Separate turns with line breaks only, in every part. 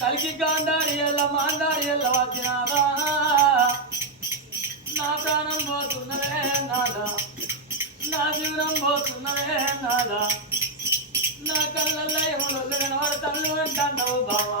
కలికి గాంధారి ఎల్ల మాందారి ఎల్ల వచ్చినాదా నా ప్రాణం పోతున్నదే నాదా? నా జీవనం పోతున్నదే నాదా? నా కళ్ళల్లో ఏమో వాడు తల్లు అంటావు బావా.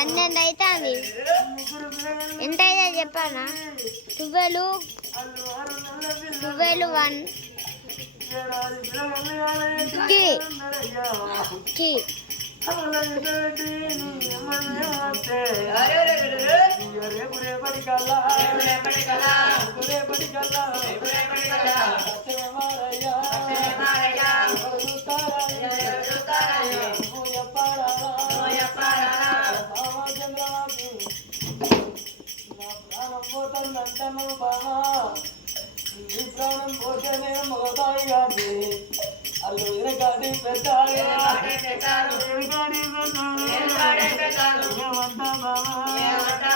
పన్నెండు అవుతుంది ఎంత అయితే చెప్పానా ట్వెల్వ్
వాళ్ళు
వన్
ఏడాది
కి కి
రేపు రేపటి కల్లా.
రేపు రేపటి కల్లా.
ప్రాణం అల్లు పెట్టాలి పెట్టాలి. ఏమంటా
ఏమంటా.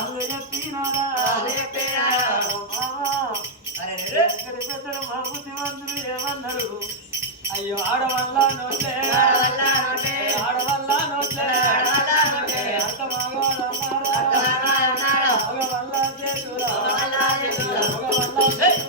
అల్లు చెప్పినారా?
చెప్పినారా.
ఎక్కడి పెట్టరు ఏమన్నారు? అయ్యో ఆడవల్ల నోట్ల. Hey!